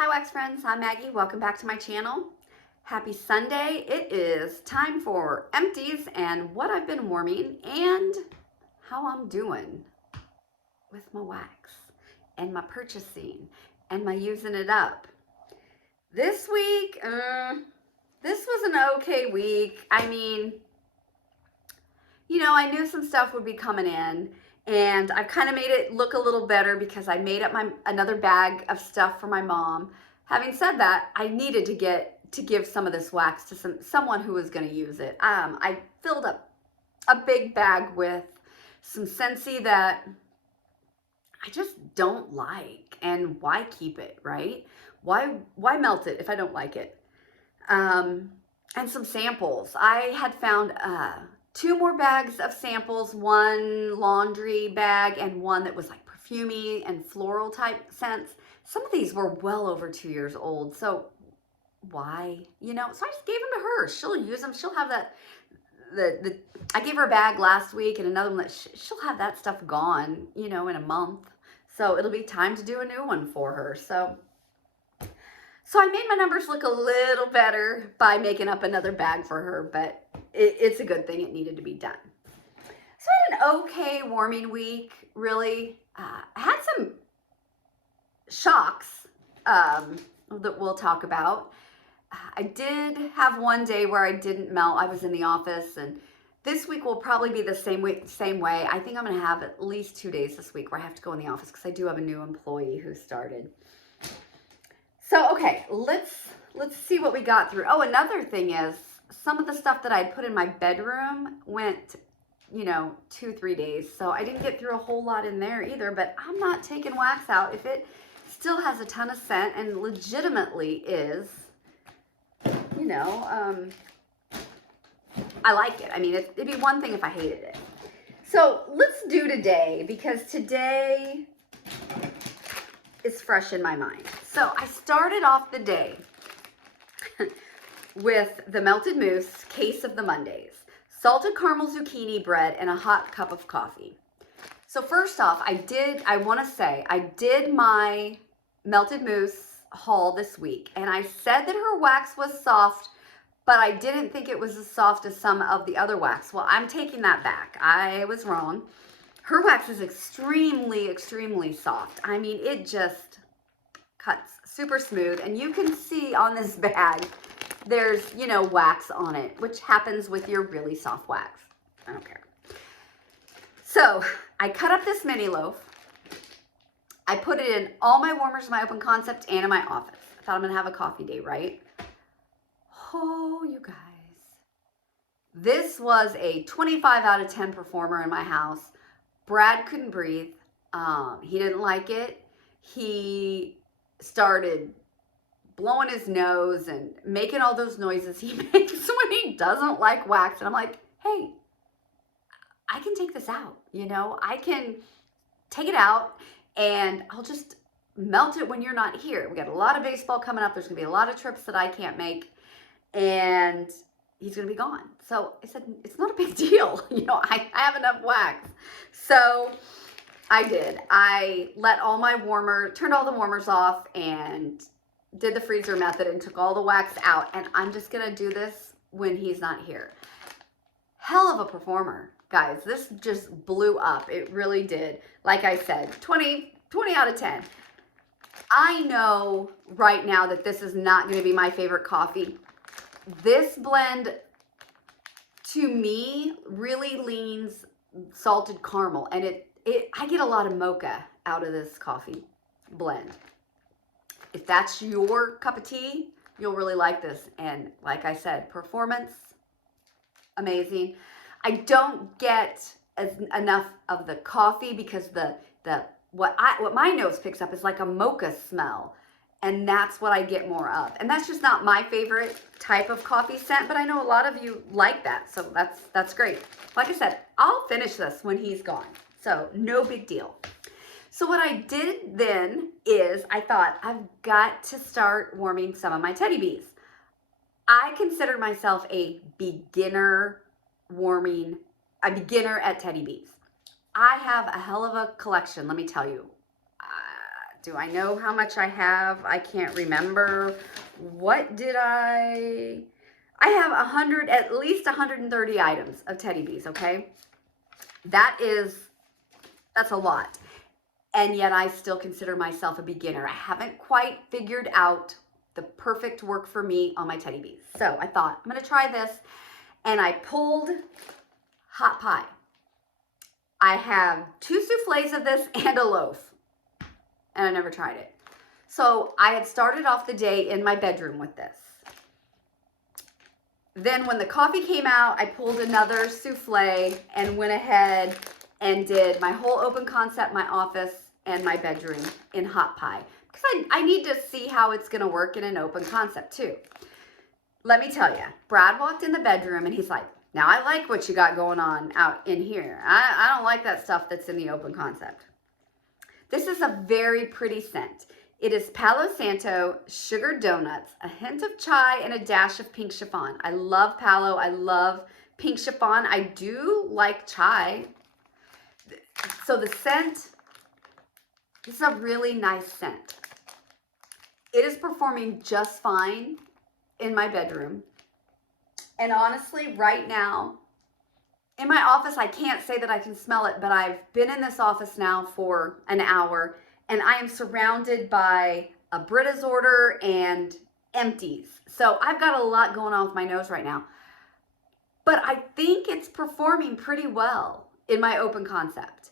Hi Wax friends, I'm Maggie. Welcome back to my channel. Happy Sunday. It is time for empties and what I've been warming and how I'm doing with my wax and my purchasing and my using it up. This week, this was an okay week. I mean, I knew some stuff would be coming in, and I've kind of made it look a little better because I made up another bag of stuff for my mom. Having said that, I needed to give some of this wax to someone who was going to use it. I filled up a big bag with some Scentsy that I just don't like, and why keep it, right? Why melt it if I don't like it? And some samples. I had found two more bags of samples, one laundry bag and one that was like perfumey and floral type scents. Some of these were well over 2 years old, so why? So I just gave them to her. She'll use them. She'll have that. I gave her a bag last week and another one that she'll have that stuff gone, in a month. So it'll be time to do a new one for her. So I made my numbers look a little better by making up another bag for her, but it's a good thing. It needed to be done. So I had an okay warming week, really. I had some shocks that we'll talk about. I did have one day where I didn't melt. I was in the office, and this week will probably be the same way. I think I'm going to have at least 2 days this week where I have to go in the office because I do have a new employee who started. So, okay, let's see what we got through. Oh, another thing is some of the stuff that I put in my bedroom went, 2-3 days. So I didn't get through a whole lot in there either, but I'm not taking wax out if it still has a ton of scent and legitimately is, I like it. I mean, it'd be one thing if I hated it. So let's do today, because today is fresh in my mind. So I started off the day with the Melted Mousse Case of the Mondays, salted caramel zucchini bread, and a hot cup of coffee. So first off, I did my Melted Mousse haul this week, and I said that her wax was soft, but I didn't think it was as soft as some of the other wax. Well, I'm taking that back. I was wrong. Her wax is extremely, extremely soft. I mean, it just cuts super smooth, and you can see on this bag, there's, wax on it, which happens with your really soft wax. I don't care. So I cut up this mini loaf. I put it in all my warmers in my open concept and in my office. I thought I'm going to have a coffee day, right? Oh, you guys. This was a 25 out of 10 performer in my house. Brad couldn't breathe. He didn't like it. He started blowing his nose and making all those noises he makes when he doesn't like wax. And I'm like, hey, I can take this out. I can take it out and I'll just melt it when you're not here. We got a lot of baseball coming up. There's going to be a lot of trips that I can't make, and he's going to be gone. So I said, it's not a big deal. I have enough wax. So I did. I let turned all the warmers off and did the freezer method and took all the wax out. And I'm just going to do this when he's not here. Hell of a performer, guys. This just blew up. It really did. Like I said, 20 out of 10. I know right now that this is not going to be my favorite coffee. This blend, to me, really leans salted caramel, and I get a lot of mocha out of this coffee blend. If that's your cup of tea, you'll really like this. And like I said, performance, amazing. I don't get enough of the coffee because what my nose picks up is like a mocha smell. And that's what I get more of. And that's just not my favorite type of coffee scent, but I know a lot of you like that. So that's great. Like I said, I'll finish this when he's gone. So no big deal. So what I did then is I thought I've got to start warming some of my Teddy Bees. I consider myself a beginner at Teddy Bees. I have a hell of a collection, let me tell you. Do I know how much I have? I can't remember. What did I have at least 130 items of Teddy Bees, okay? That's a lot. And yet I still consider myself a beginner. I haven't quite figured out the perfect work for me on my Teddy Bees. So I thought, I'm gonna try this. And I pulled hot pie. I have 2 souffles of this and a loaf. And I never tried it. So I had started off the day in my bedroom with this. Then when the coffee came out, I pulled another souffle and went ahead and did my whole open concept, my office, and my bedroom in hot pie. Because I need to see how it's going to work in an open concept too. Let me tell you, Brad walked in the bedroom and he's like, now I like what you got going on out in here. I don't like that stuff that's in the open concept. This is a very pretty scent. It is Palo Santo, sugar donuts, a hint of chai, and a dash of pink chiffon. I love Palo. I love pink chiffon. I do like chai. So the scent, this is a really nice scent. It is performing just fine in my bedroom. And honestly, right now, in my office, I can't say that I can smell it, but I've been in this office now for an hour, and I am surrounded by a Brita's order and Empties. So I've got a lot going on with my nose right now. But I think it's performing pretty well in my open concept.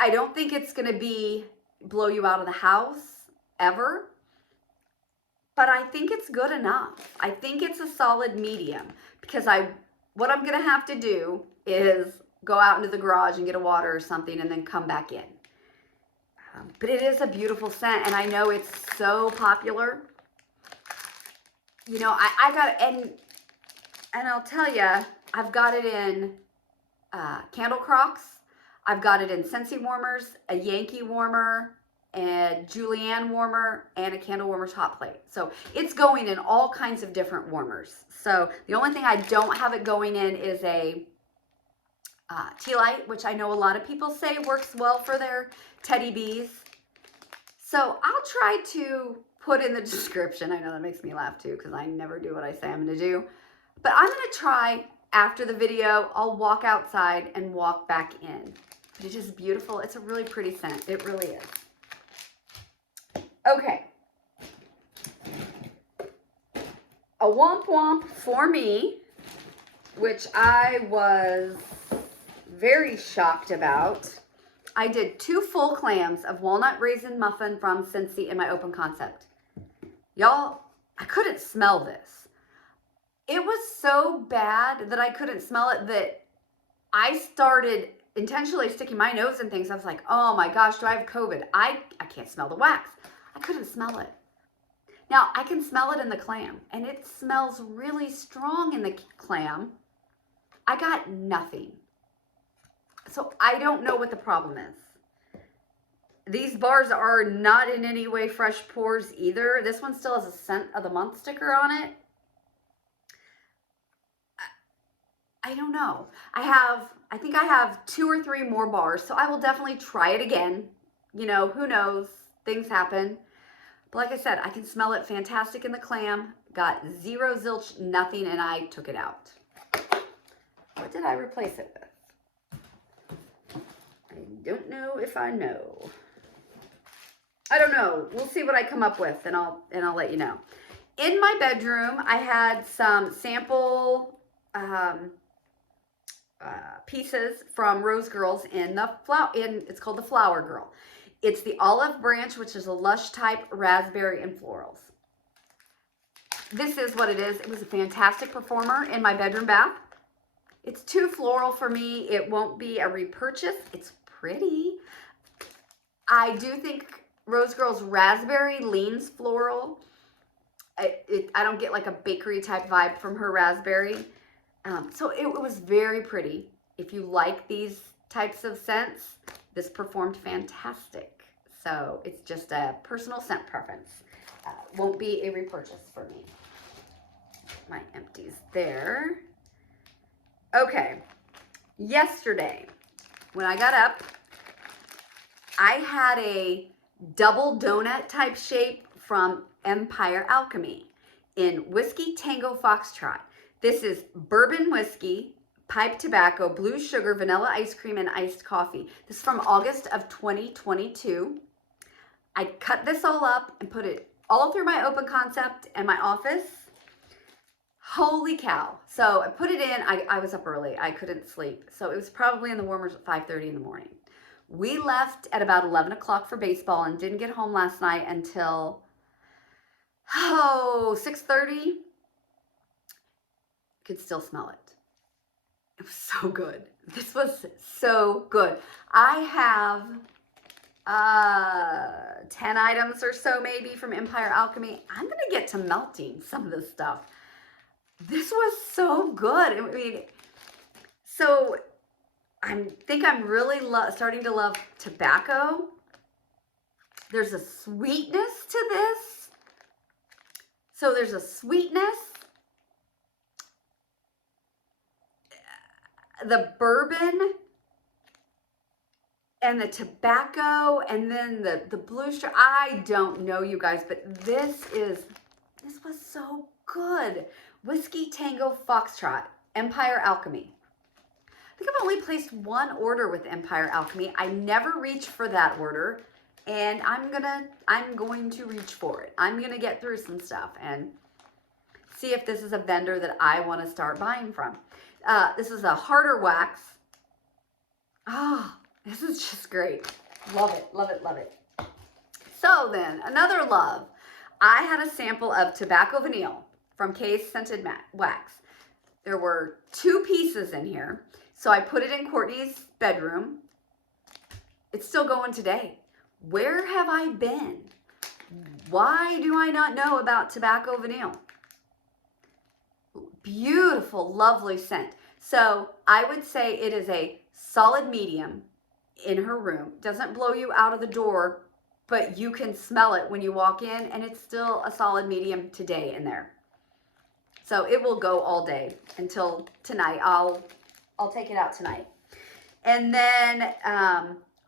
I don't think it's going to blow you out of the house ever. But I think it's good enough. I think it's a solid medium, because what I'm going to have to do is go out into the garage and get a water or something and then come back in. But it is a beautiful scent, and I know it's so popular. You know, I got, and I'll tell you, I've got it in Candle Crocs. I've got it in Scentsy warmers, a Yankee warmer, a Julienne warmer, and a Candle Warmers hot plate. So it's going in all kinds of different warmers. So the only thing I don't have it going in is a tea light, which I know a lot of people say works well for their Teddy Bees. So I'll try to put in the description. I know that makes me laugh too, because I never do what I say I'm going to do. But I'm going to try after the video. I'll walk outside and walk back in. But it's just beautiful. It's a really pretty scent. It really is. Okay. A womp womp for me, which I was very shocked about. I did 2 full clams of walnut raisin muffin from Scentsy in my open concept. Y'all, I couldn't smell this. It was so bad that I couldn't smell it that I started intentionally sticking my nose in things. I was like, oh my gosh, do I have COVID? I can't smell the wax. I couldn't smell it. Now, I can smell it in the clam, and it smells really strong in the clam. I got nothing. So I don't know what the problem is. These bars are not in any way fresh pours either. This one still has a scent of the month sticker on it. I don't know. I think I have 2 or 3 more bars, so I will definitely try it again. You know, who knows? Things happen. But like I said, I can smell it fantastic in the clam. Got 0 zilch, nothing, and I took it out. What did I replace it with? I don't know if I know. I don't know. We'll see what I come up with, and I'll let you know. In my bedroom, I had some sample pieces from Rose Girls in it's called the Flower Girl. It's the Olive Branch, which is a lush type raspberry and florals. This is what it is. It was a fantastic performer in my bedroom bath. It's too floral for me. It won't be a repurchase. It's pretty. I do think Rose Girls Raspberry leans floral. I don't get like a bakery type vibe from her raspberry. So it was very pretty. If you like these types of scents, this performed fantastic. So it's just a personal scent preference. Won't be a repurchase for me. My Empties there. Okay. Yesterday, when I got up, I had a double donut type shape from Empire Alchemy in Whiskey Tango Foxtrot. This is bourbon whiskey, pipe tobacco, blue sugar, vanilla ice cream, and iced coffee. This is from August of 2022. I cut this all up and put it all through my open concept and my office. Holy cow. So I put it in. I was up early. I couldn't sleep. So it was probably in the warmers at 5:30 in the morning. We left at about 11 o'clock for baseball and didn't get home last night until, 6:30. Could still smell it. It was so good. This was so good. I have 10 items or so maybe from Empire Alchemy. I'm going to get to melting some of this stuff. This was so good. I mean, so I think I'm really starting to love tobacco. There's a sweetness to this. So there's a sweetness. The bourbon and the tobacco and then the blue sugar. I don't know, you guys, but this was so good. Whiskey Tango Foxtrot, Empire Alchemy. I think I've only placed one order with Empire Alchemy. I never reached for that order, and I'm going to reach for it. I'm gonna get through some stuff and see if this is a vendor that I want to start buying from. This is a harder wax. Oh, this is just great. Love it, love it, love it. So then, another love. I had a sample of Tobacco Vanille from Kay's Scented Wax. There were 2 pieces in here. So I put it in Courtney's bedroom. It's still going today. Where have I been? Why do I not know about Tobacco Vanille? Beautiful, lovely scent. So I would say it is a solid medium in her room. Doesn't blow you out of the door, but you can smell it when you walk in, and it's still a solid medium today in there. So it will go all day until tonight. I'll take it out tonight. And then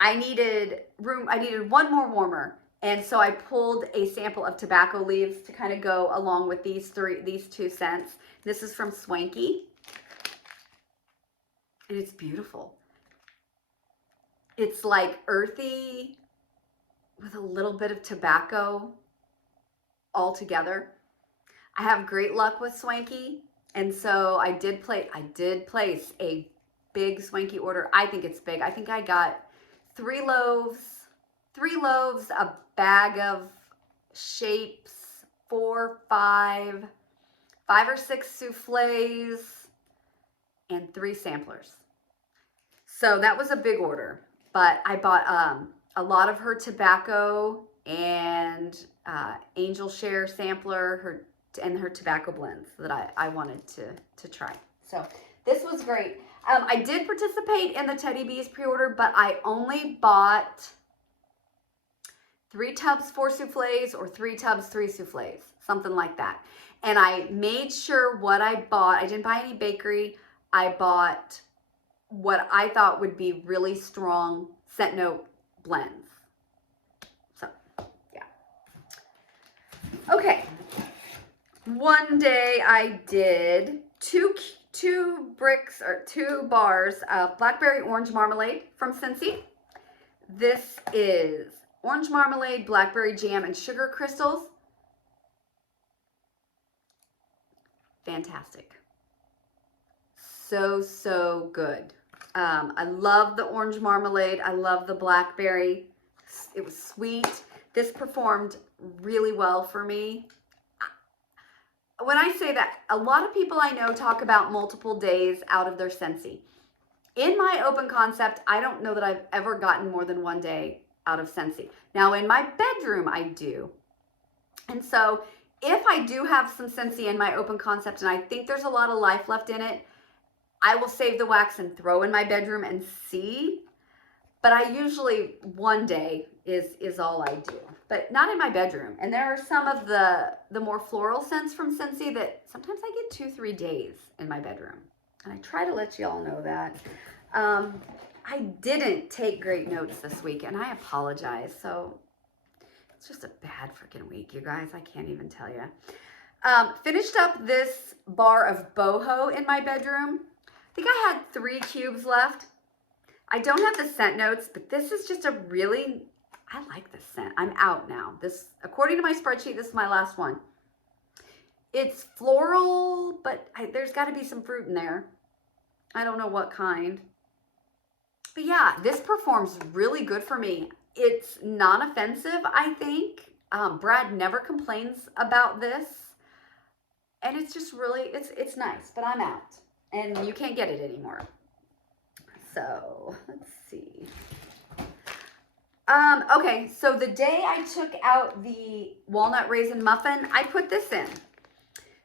I needed one more warmer. And so I pulled a sample of tobacco leaves to kind of go along with these 2 scents. This is from Swanky. And it's beautiful. It's like earthy with a little bit of tobacco all together. I have great luck with Swanky. And so I did place a big Swanky order. I think it's big. I think I got 3 loaves, a bag of shapes, 4, 5 or 6 souffles, and 3 samplers. So that was a big order, but I bought a lot of her tobacco and Angel Share sampler, and her tobacco blends that I wanted to try. So this was great. I did participate in the Teddy Bees pre-order, but I only bought 3 tubs 4 souffles or 3 tubs 3 souffles, something like that. And I made sure what I bought, I didn't buy any bakery. I bought what I thought would be really strong scent note blends. So, yeah. Okay. One day I did 2 bars of blackberry orange marmalade from Scentsy. This is orange marmalade, blackberry jam, and sugar crystals. Fantastic. So good. I love the orange marmalade. I love the blackberry. It was sweet. This performed really well for me. When I say that, a lot of people I know talk about multiple days out of their Scentsy. In my open concept, I don't know that I've ever gotten more than 1 day out of Scentsy. Now, in my bedroom, I do. And so if I do have some Scentsy in my open concept and I think there's a lot of life left in it, I will save the wax and throw in my bedroom and see. But I usually 1 day is all I do, but not in my bedroom. And there are some of the more floral scents from Scentsy that sometimes I get 2-3 days in my bedroom. And I try to let you all know that. I didn't take great notes this week, and I apologize. So It's just a bad freaking week, you guys. I can't even tell you. Finished up this bar of boho in my bedroom. I think I had 3 cubes left. I don't have the scent notes, but this is just a really, I like this scent. I'm out now. This, according to my spreadsheet, this is my last one. It's floral, but there's got to be some fruit in there. I don't know what kind. But yeah, this performs really good for me. It's non-offensive, I think. Brad never complains about this. And it's just really, it's nice, but I'm out. And you can't get it anymore. So, let's see. Okay, so the day I took out the walnut raisin muffin, I put this in.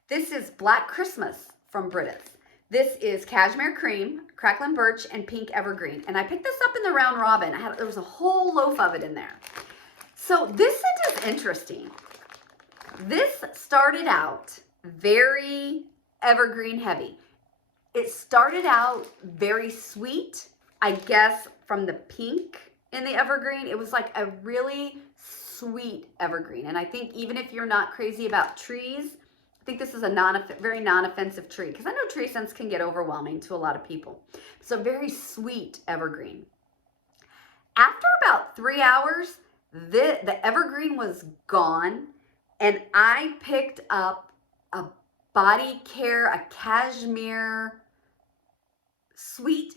This is Black Christmas from Brita's. This is cashmere cream, crackling birch, and pink evergreen. And I picked this up in the round robin. There was a whole loaf of it in there. So this scent is interesting. This started out very evergreen heavy. It started out very sweet, I guess, from the pink in the evergreen. It was like a really sweet evergreen. And I think even if you're not crazy about trees, I think this is a very non-offensive tree, because I know tree scents can get overwhelming to a lot of people. It's a very sweet evergreen. After about 3 hours, the evergreen was gone, and I picked up a body care, a cashmere, sweet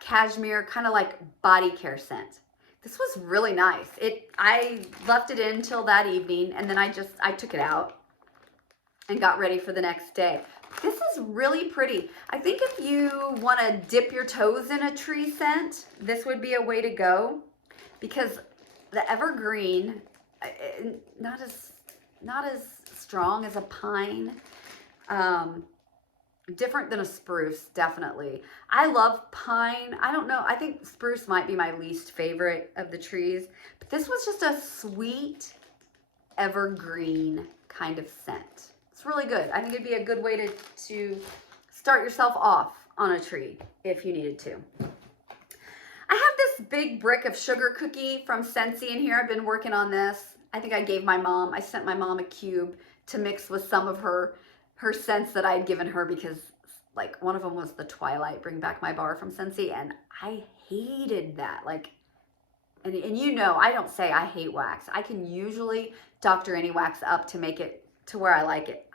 cashmere, kind of like body care scent. This was really nice. I left it in until that evening, and then I took it out and got ready for the next day. This is really pretty. I think if you want to dip your toes in a tree scent, this would be a way to go, because the evergreen, not as strong as a pine, different than a spruce, definitely. I love pine. I don't know, I think spruce might be my least favorite of the trees, but this was just a sweet evergreen kind of scent. It's really good. I think it'd be a good way to start yourself off on a tree if you needed to. I have this big brick of sugar cookie from Scentsy in here. I've been working on this. I think I sent my mom a cube to mix with some of her scents that I'd given her, because like one of them was the Twilight Bring Back My Bar from Scentsy, and I hated that. Like, and you know, I don't say I hate wax. I can usually doctor any wax up to make it to where I like it.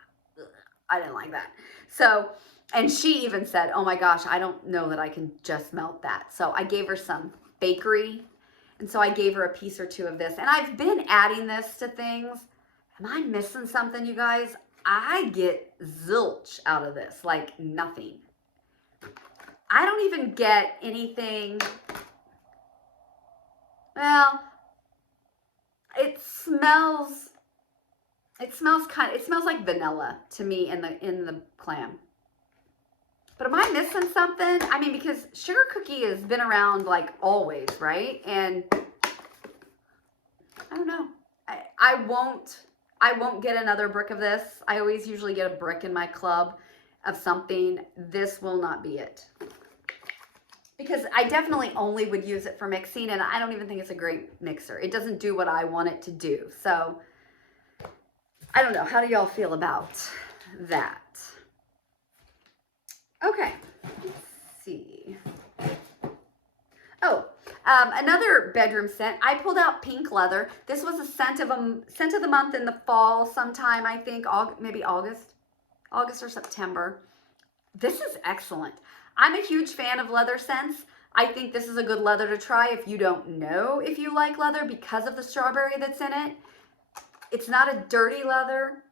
I didn't like that. So, and she even said, oh my gosh, I don't know that I can just melt that. So I gave her some bakery. And so I gave her a piece or 2 of this. And I've been adding this to things. Am I missing something, you guys? I get zilch out of this, like nothing. I don't even get anything. Well, it smells like vanilla to me in the clam. But am I missing something? I mean, because sugar cookie has been around like always, right? And I don't know. I won't get another brick of this. I always usually get a brick in my club of something. This will not be it. Because I definitely only would use it for mixing, and I don't even think it's a great mixer. It doesn't do what I want it to do. So I don't know. How do y'all feel about that? Okay, let's see. Oh, another bedroom scent. I pulled out Pink Leather. This was a scent of the month in the fall sometime, I think, maybe August or September. This is excellent. I'm a huge fan of leather scents. I think this is a good leather to try if you don't know if you like leather because of the strawberry that's in it. It's not a dirty leather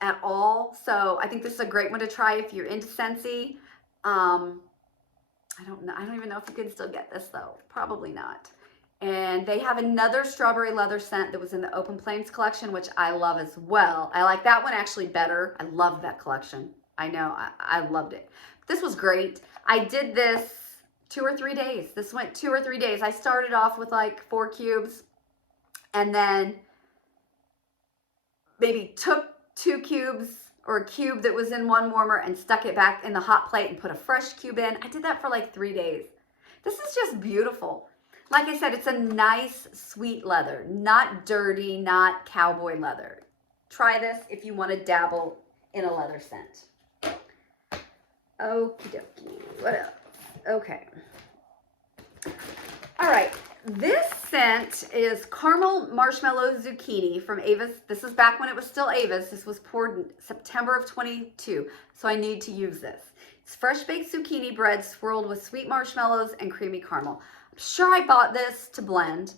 at all. So I think this is a great one to try if you're into Scentsy. I don't know. I don't even know if you can still get this though. Probably not. And they have another strawberry leather scent that was in the Open Plains collection, which I love as well. I like that one actually better. I love that collection. I know. I loved it. This was great. I did this 2 or 3 days. This went 2 or 3 days. I started off with like 4 cubes and then maybe took 2 cubes or a cube that was in one warmer and stuck it back in the hot plate and put a fresh cube in. I did that for like 3 days. This is just beautiful. Like I said, it's a nice, sweet leather, not dirty, not cowboy leather. Try this if you want to dabble in a leather scent. Okie dokie. What else? Okay. All right. This scent is Caramel Marshmallow Zucchini from Ava's. This is back when it was still Ava's. This was poured in September of 22, so I need to use this. It's fresh baked zucchini bread swirled with sweet marshmallows and creamy caramel. I'm sure I bought this to blend,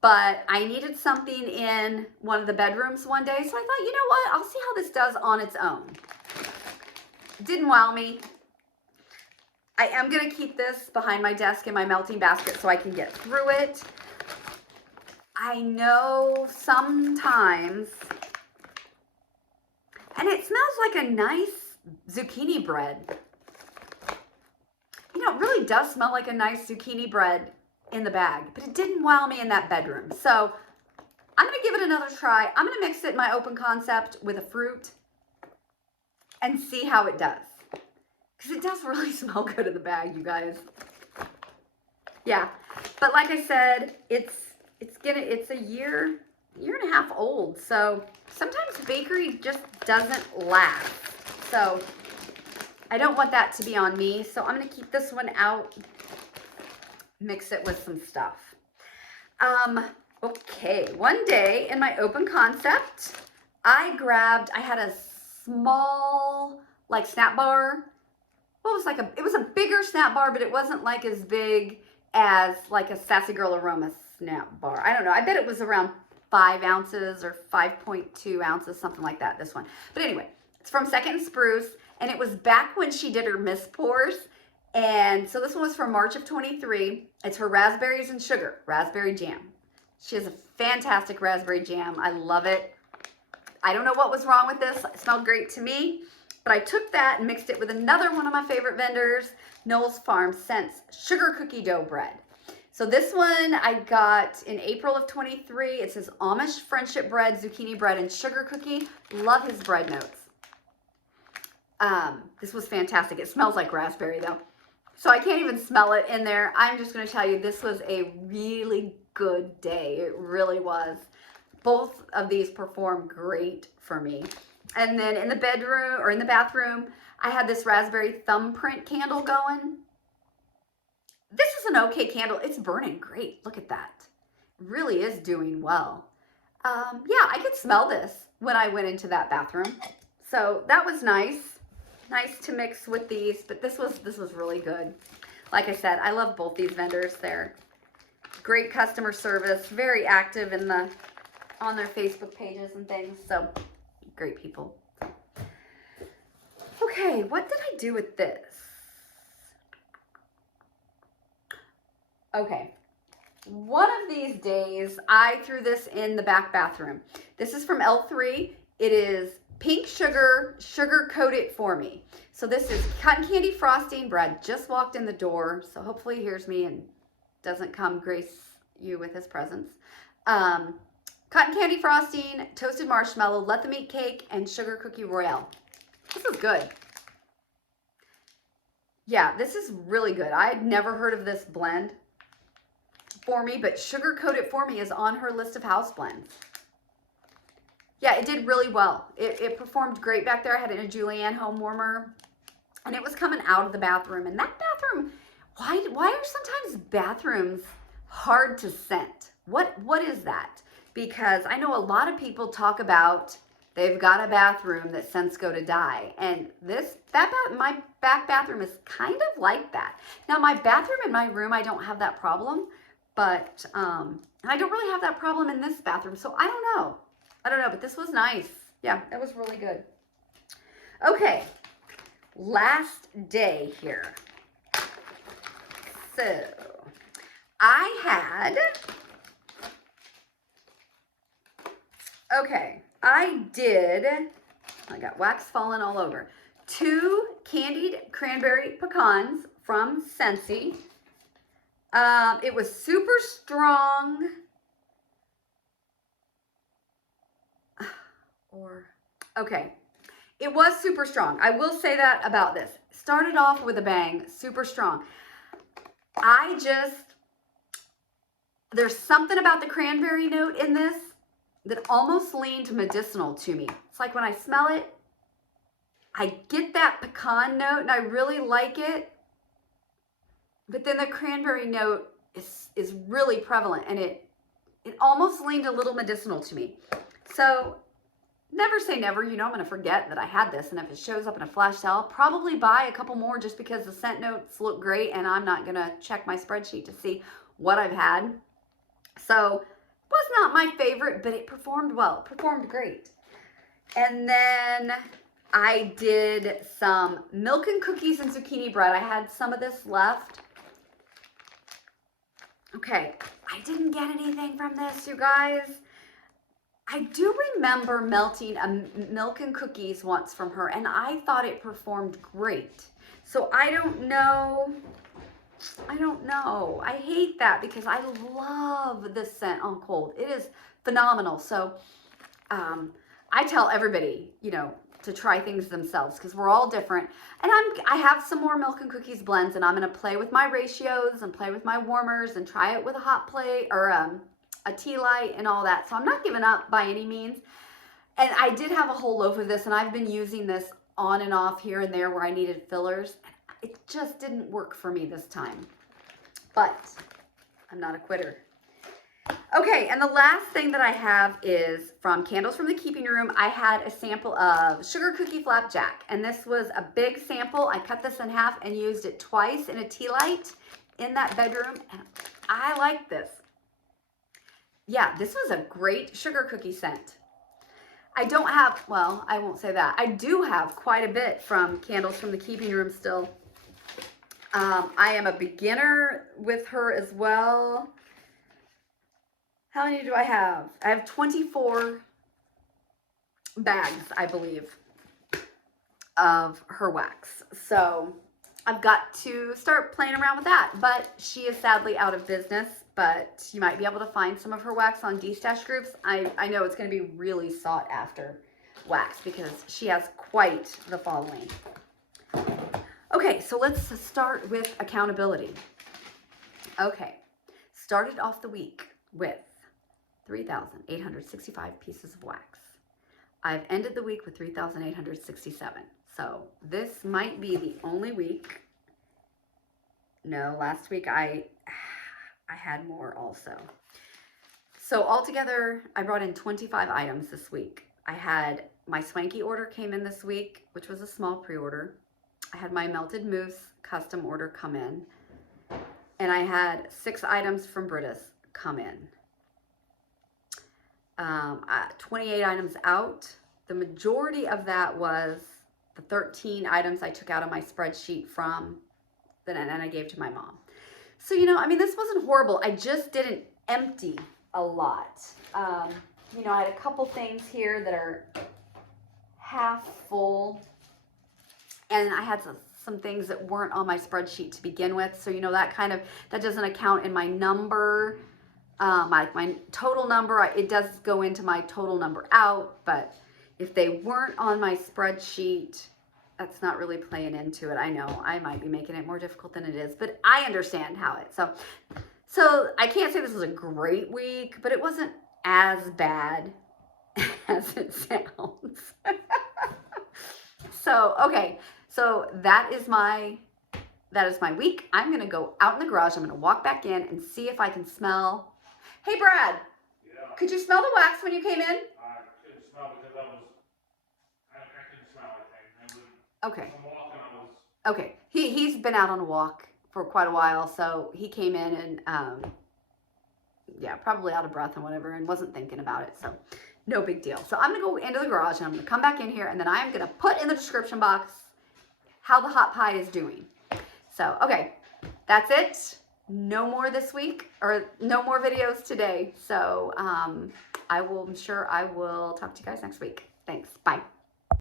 but I needed something in one of the bedrooms one day, so I thought, you know what? I'll see how this does on its own. Didn't wow me. I am going to keep this behind my desk in my melting basket so I can get through it. I know sometimes, and it smells like a nice zucchini bread. You know, it really does smell like a nice zucchini bread in the bag, but it didn't wow me in that bedroom. So I'm going to give it another try. I'm going to mix it in my open concept with a fruit and see how it does. Because it does really smell good in the bag, you guys. Yeah, but like I said, it's a year and a half old. So sometimes bakery just doesn't last. So I don't want that to be on me. So I'm gonna keep this one out, mix it with some stuff. Okay, one day in my open concept, I had a small like snap bar. Well, it was a bigger snap bar, but it wasn't like as big as like a Sassy Girl Aroma snap bar. I don't know. I bet it was around 5 ounces or 5.2 ounces, something like that, this one. But anyway, it's from Second and Spruce, and it was back when she did her Miss Pours. And so this one was from March of 23. It's her raspberries and sugar, raspberry jam. She has a fantastic raspberry jam. I love it. I don't know what was wrong with this. It smelled great to me. But I took that and mixed it with another one of my favorite vendors, Noel's Farm Scents Sugar Cookie Dough Bread. So this one I got in April of 23. It says Amish Friendship Bread, Zucchini Bread, and Sugar Cookie. Love his bread notes. This was fantastic. It smells like raspberry though. So I can't even smell it in there. I'm just going to tell you this was a really good day. It really was. Both of these performed great for me. And then in the bedroom or in the bathroom, I had this raspberry thumbprint candle going. This is an okay candle. It's burning great. Look at that. It really is doing well. Yeah, I could smell this when I went into that bathroom. So that was nice. Nice to mix with these, but this was really good. Like I said, I love both these vendors. They're great customer service, very active on their Facebook pages and things. So great people. Okay, what did I do with this? Okay, one of these days I threw this in the back bathroom. This is from L3. It is pink sugar coat it for me. So this is cotton candy frosting. Brad just walked in the door, so hopefully he hears me and doesn't come grace you with his presence. Cotton candy frosting, toasted marshmallow, let them eat cake, and sugar cookie royale. This is good. Yeah, this is really good. I had never heard of this blend for me, but Sugar Coat It For Me is on her list of house blends. Yeah, it did really well. It performed great back there. I had it in a Julianne home warmer, and it was coming out of the bathroom. And that bathroom, why are sometimes bathrooms hard to scent? What is that? Because I know a lot of people talk about they've got a bathroom that scents go to die, and my back bathroom is kind of like that. Now my bathroom in my room, I don't have that problem, but I don't really have that problem in this bathroom, so I don't know, but this was nice. Yeah, it was really good. Okay, last day here. So I got wax falling all over. 2 candied cranberry pecans from Scentsy. It was super strong. Okay. It was super strong. I will say that about this. Started off with a bang, super strong. there's something about the cranberry note in this that almost leaned medicinal to me. It's like when I smell it, I get that pecan note and I really like it. But then the cranberry note is really prevalent, and it almost leaned a little medicinal to me. So never say never. You know, I'm going to forget that I had this, and if it shows up in a flash sale, I'll probably buy a couple more just because the scent notes look great, and I'm not going to check my spreadsheet to see what I've had. So it was not my favorite, but it performed well. It performed great. And then I did some milk and cookies and zucchini bread. I had some of this left. Okay, I didn't get anything from this, you guys. I do remember melting a milk and cookies once from her, and I thought it performed great. So I don't know. I hate that because I love this scent on cold. It is phenomenal. So I tell everybody, you know, to try things themselves because we're all different. And I have some more milk and cookies blends, and I'm going to play with my ratios and play with my warmers and try it with a hot plate or a tea light and all that. So I'm not giving up by any means. And I did have a whole loaf of this, and I've been using this on and off here and there where I needed fillers. It just didn't work for me this time. But I'm not a quitter. Okay, and the last thing that I have is from Candles from the Keeping Room. I had a sample of Sugar Cookie Flapjack, and this was a big sample. I cut this in half and used it twice in a tea light in that bedroom, and I like this. Yeah, this was a great sugar cookie scent. I don't have, well, I won't say that. I do have quite a bit from Candles from the Keeping Room still. I am a beginner with her as well. How many do I have? I have 24 bags, I believe, of her wax. So I've got to start playing around with that. But she is sadly out of business. But you might be able to find some of her wax on D-Stash groups. I know it's going to be really sought after wax because she has quite the following. Okay, so let's start with accountability. Okay, started off the week with 3,865 pieces of wax. I've ended the week with 3,867. So this might be the only week. No, last week I had more also. So altogether, I brought in 25 items this week. I had my Swanky order came in this week, which was a small pre-order. I had my Melted Mousse custom order come in. And I had 6 items from Britta's come in. 28 items out. The majority of that was the 13 items I took out of my spreadsheet from, and I gave to my mom. So, you know, I mean, this wasn't horrible. I just didn't empty a lot. You know, I had a couple things here that are half full. And I had some things that weren't on my spreadsheet to begin with. So, you know, that doesn't account in my number. My total number, it does go into my total number out. But if they weren't on my spreadsheet, that's not really playing into it. I know I might be making it more difficult than it is, but I understand how it. So I can't say this was a great week, but it wasn't as bad as it sounds. So, okay. So that is my week. I'm going to go out in the garage. I'm going to walk back in and see if I can smell. Hey, Brad. Yeah. Could you smell the wax when you came in? I couldn't smell because I couldn't smell anything. Okay. I'm walking, Okay. He's been out on a walk for quite a while, so he came in and yeah, probably out of breath and whatever, and wasn't thinking about it. So no big deal. So I'm gonna go into the garage and I'm gonna come back in here, and then I'm gonna put in the description box how the hot pie is doing. So okay, that's it. No more this week, or no more videos today. So I'm sure I will talk to you guys next week. Thanks. Bye.